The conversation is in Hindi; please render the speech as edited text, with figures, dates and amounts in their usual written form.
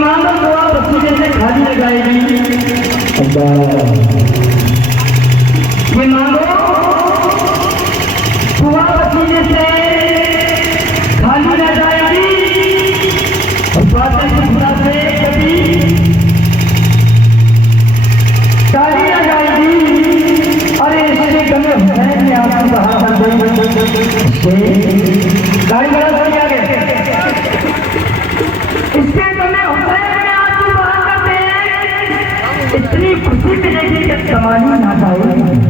मानो दुआ वसीले से खाली न जाएगी। ये मानो दुआ वसीले से खाली न जाएगी और स्वास्थ्य की खुदा से कभी खाली न जाएगी। अरे इससे कमे हुसैन ने आपको कहा था गाड़ी बड़ा हो गया इससे तुम्हें हुसैन में आपको कहा करते हैं इतनी खुशी मिलेगी कि तमानी ना पाए।